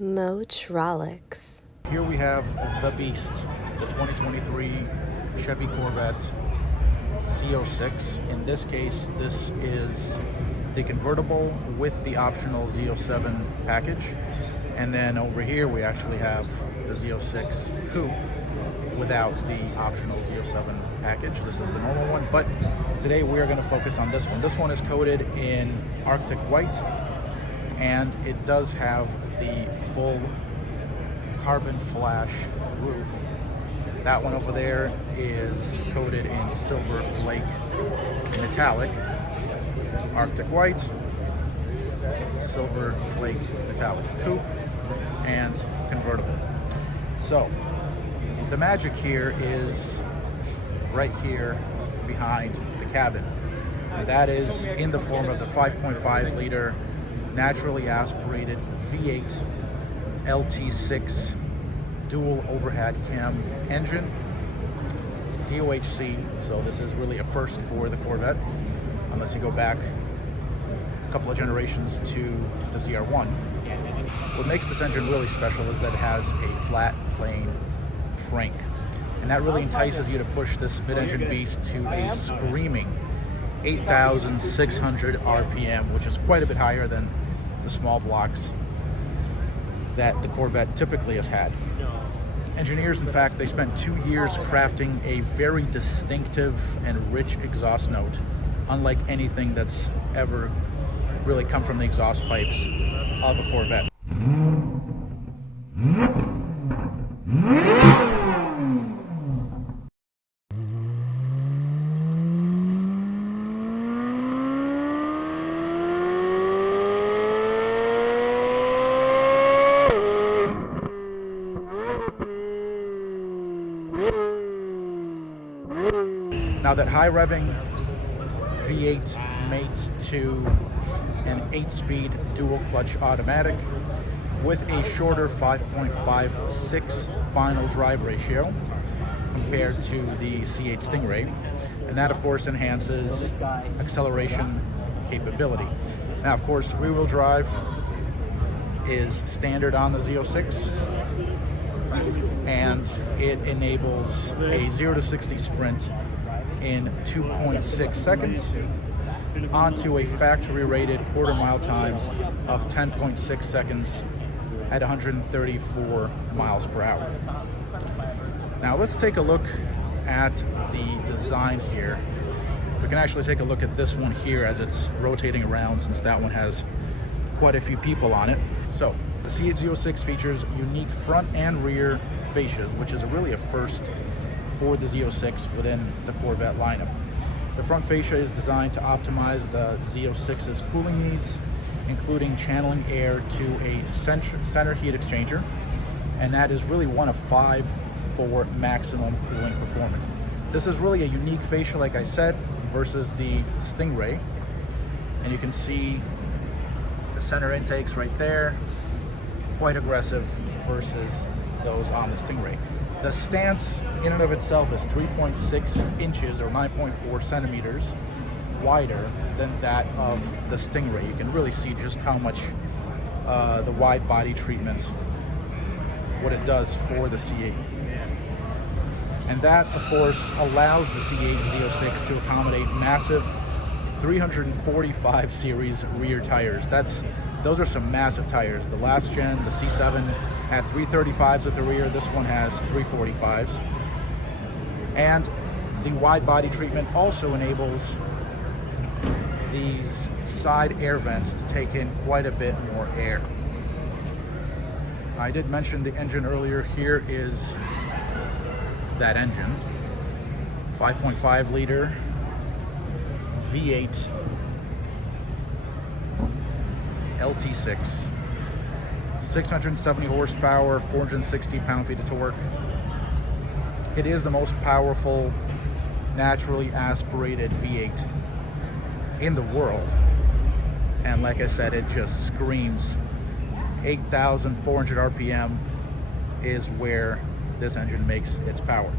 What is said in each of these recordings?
Motrolics. Here we have the beast, the 2023 Chevy Corvette C06. In this case, this is the convertible with the optional Z07 package. And then over here, we actually have the Z06 Coupe without the optional Z07 package. This is the normal one, but today we are going to focus on this one. This one is coated in Arctic white, and it does have the full carbon flash roof. That one over there is coated in silver flake metallic. Arctic white, silver flake metallic coupe, and convertible. So the magic here is right here behind the cabin, and that is in the form of the 5.5 liter naturally aspirated V8 LT6 dual overhead cam engine, DOHC. So this is really a first for the Corvette, unless you go back a couple of generations to the ZR1. What makes this engine really special is that it has a flat plane crank, and that really entices you to push this mid-engine beast to a screaming 8,600 RPM, which is quite a bit higher than the small blocks that the Corvette typically has had. Engineers, in fact, they spent 2 years crafting a very distinctive and rich exhaust note, unlike anything that's ever really come from the exhaust pipes of a Corvette. Now that high revving V8 mates to an 8-speed dual clutch automatic with a shorter 5.56 final drive ratio compared to the C8 Stingray, and that of course enhances acceleration capability. Now of course rear-wheel drive is standard on the Z06, and it enables a 0 to 60 sprint in 2.6 seconds onto a factory rated quarter mile time of 10.6 seconds at 134 miles per hour. Now let's take a look at the design here. We can actually take a look at this one here as it's rotating around, since that one has quite a few people on it. So the C8 Z06 features unique front and rear fascias, which is really a first for the Z06 within the Corvette lineup. The front fascia is designed to optimize the Z06's cooling needs, including channeling air to a center heat exchanger, and that is really one of 5 for maximum cooling performance. This is really a unique fascia, like I said, versus the Stingray, and you can see the center intakes right there, quite aggressive versus those on the Stingray. The stance in and of itself is 3.6 inches or 9.4 centimeters wider than that of the Stingray. You can really see just how much the wide body treatment, what it does for the C8. And that, of course, allows the C8 Z06 to accommodate massive 345 series rear tires. Those are some massive tires. The last gen, the C7, had 335s at the rear. This one has 345s. And the wide body treatment also enables these side air vents to take in quite a bit more air. I did mention the engine earlier. Here is that engine. 5.5 liter V8 LT6, 670 horsepower, 460 pound-feet of torque. It is the most powerful naturally aspirated V8 in the world, and like I said, it just screams 8,400 RPM is where this engine makes its power.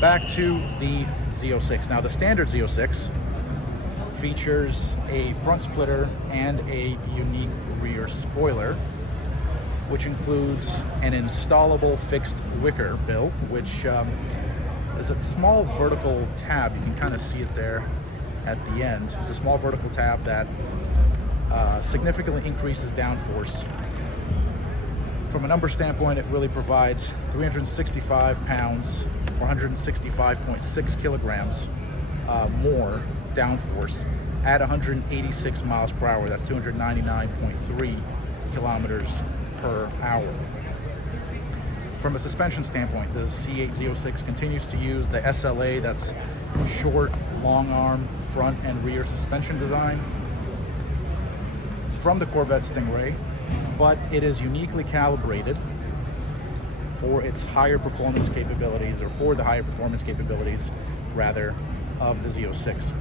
Back to the Z06. Now the standard Z06 features a front splitter and a unique rear spoiler. which includes an installable fixed wicker bill, which is a small vertical tab. You can kind of see it there at the end. It's a small vertical tab that significantly increases downforce. From a number standpoint, it really provides 365 pounds or 165.6 kilograms more downforce at 186 miles per hour. That's 299.3 kilometers per hour. From a suspension standpoint, the C8 Z06 continues to use the SLA, that's short, long arm, front and rear suspension design from the Corvette Stingray, but it is uniquely calibrated for its higher performance capabilities, or for the higher performance capabilities, rather, of the Z06.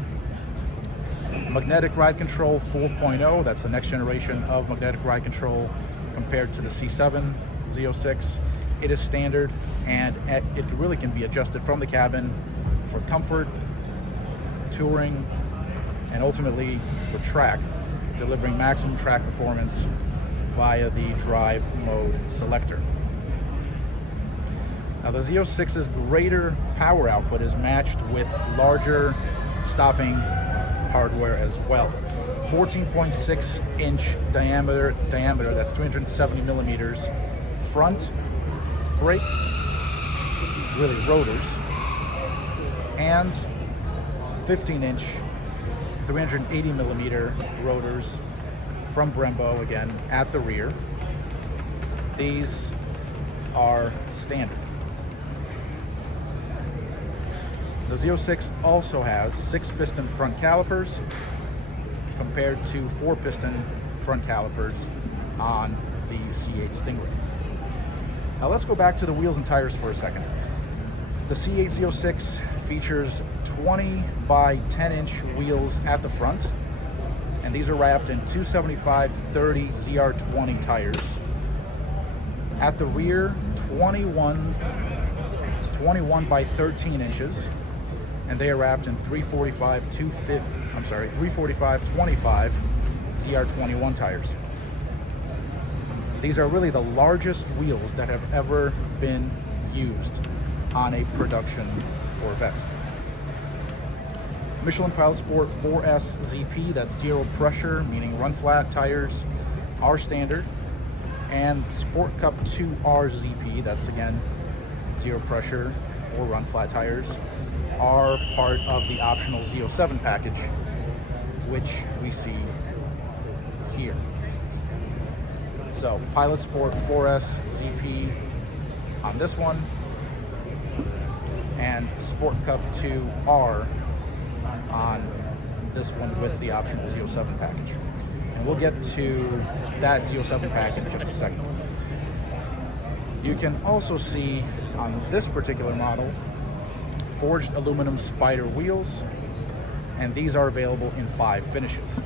Magnetic ride control 4.0, that's the next generation of magnetic ride control compared to the C7 Z06. It is standard, and it really can be adjusted from the cabin for comfort, touring, and ultimately for track, delivering maximum track performance via the drive mode selector. Now, the Z06's greater power output is matched with larger stopping hardware as well. 14.6 inch diameter, that's 370 millimeters, front brakes, really rotors, and 15 inch 380 millimeter rotors from Brembo, again at the rear. These are standard. The Z06 also has 6-piston front calipers compared to 4-piston front calipers on the C8 Stingray. Now let's go back to the wheels and tires for a second. The C8 Z06 features 20 by 10 inch wheels at the front, and these are wrapped in 275/30 ZR20 tires. At the rear, 21 by 13 inches, and they are wrapped in 345/25 ZR21 tires. These are really the largest wheels that have ever been used on a production Corvette. Michelin Pilot Sport 4S ZP, that's zero pressure, meaning run flat tires, are standard. And Sport Cup 2R ZP, that's again zero pressure or run flat tires, are part of the optional Z07 package, which we see here. So Pilot Sport 4S ZP on this one, and Sport Cup 2R on this one with the optional Z07 package. And we'll get to that Z07 package in just a second. You can also see on this particular model forged aluminum Spider wheels, and these are available in 5 finishes.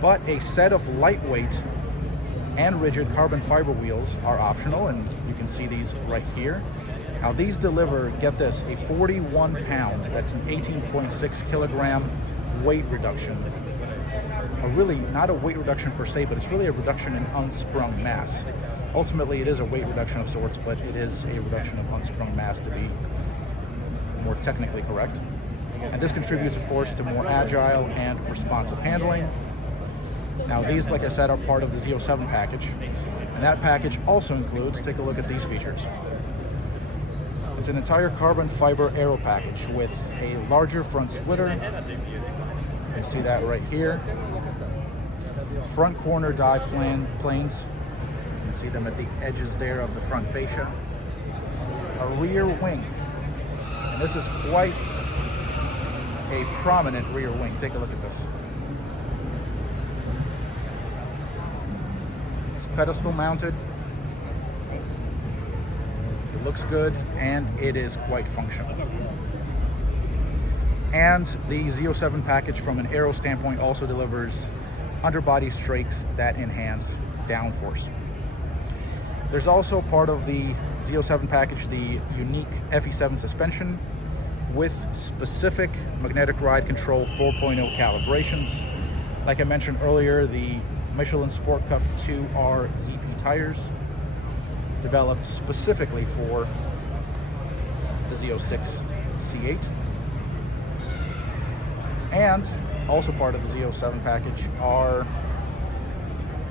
But a set of lightweight and rigid carbon fiber wheels are optional, and you can see these right here. Now these deliver, get this, a 41 pound, that's an 18.6 kilogram weight reduction. Really not a weight reduction per se, but it's really a reduction in unsprung mass. Ultimately, it is a weight reduction of sorts, but it is a reduction of unsprung mass, to be more technically correct. And this contributes, of course, to more agile and responsive handling. Now these, like I said, are part of the Z07 package, and that package also includes, take a look at these features. It's an entire carbon fiber aero package with a larger front splitter. You can see that right here. Front corner dive planes. You can see them at the edges there of the front fascia. A rear wing, and this is quite a prominent rear wing. Take a look at this. It's pedestal mounted. It looks good, and it is quite functional. And the Z07 package from an aero standpoint also delivers underbody strakes that enhance downforce. There's also part of the Z07 package the unique FE7 suspension with specific magnetic ride control 4.0 calibrations. Like I mentioned earlier, the Michelin Sport Cup 2R ZP tires, developed specifically for the Z06 C8. And also part of the Z07 package are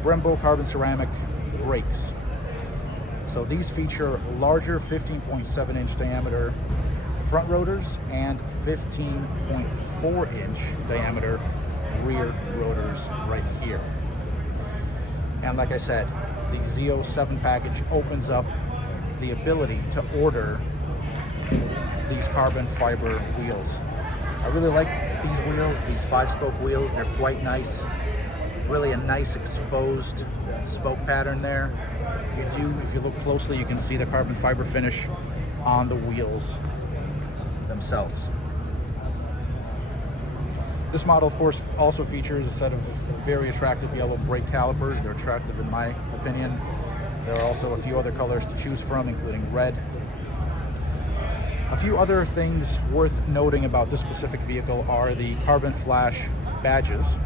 Brembo carbon ceramic brakes. So these feature larger 15.7 inch diameter front rotors and 15.4 inch diameter rear rotors right here. And like I said, the Z07 package opens up the ability to order these carbon fiber wheels. I really like these wheels, these 5-spoke wheels. They're quite nice. Really a nice exposed spoke pattern there. If you look closely, you can see the carbon fiber finish on the wheels themselves. This model, of course, also features a set of very attractive yellow brake calipers. They're attractive in my opinion. There are also a few other colors to choose from, including red. A few other things worth noting about this specific vehicle are the carbon flash badges.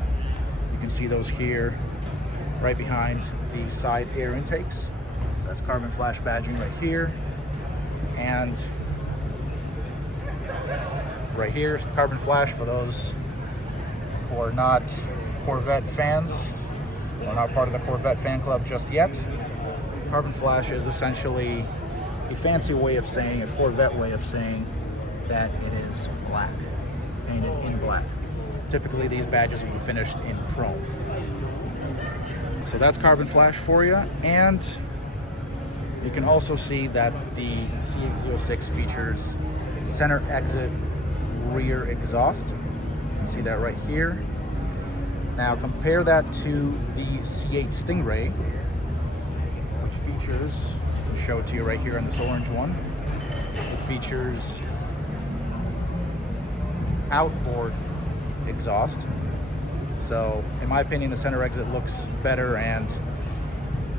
You can see those here right behind the side air intakes. So that's carbon flash badging right here. And right here is carbon flash for those who are not Corvette fans, or not part of the Corvette fan club just yet. Carbon flash is essentially a fancy way of saying, a Corvette way of saying that it is black, painted in black. Typically these badges will be finished in chrome. So that's carbon flash for you. And you can also see that the C8 Z06 features center exit rear exhaust. You can see that right here. Now compare that to the C8 Stingray, which features, I'll show it to you right here on this orange one. It features outboard exhaust. So in my opinion, the center exit looks better, and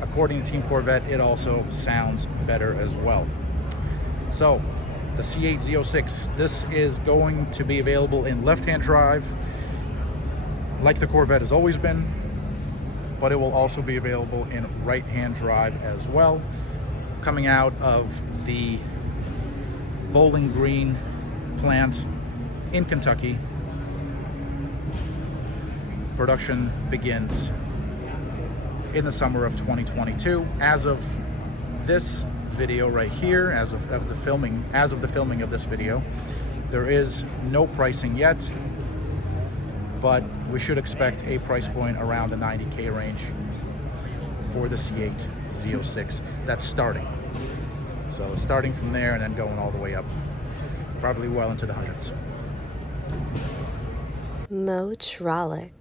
according to Team Corvette, it also sounds better as well. So the C8 Z06, this is going to be available in left-hand drive, like the Corvette has always been, but it will also be available in right-hand drive as well, coming out of the Bowling Green plant in Kentucky. Production begins in the summer of 2022. As of this video right here, as of the filming of this video, there is no pricing yet, but we should expect a price point around the 90K range for the C8 Z06. That's starting. So it's starting from there and then going all the way up, probably well into the hundreds. Motrolic.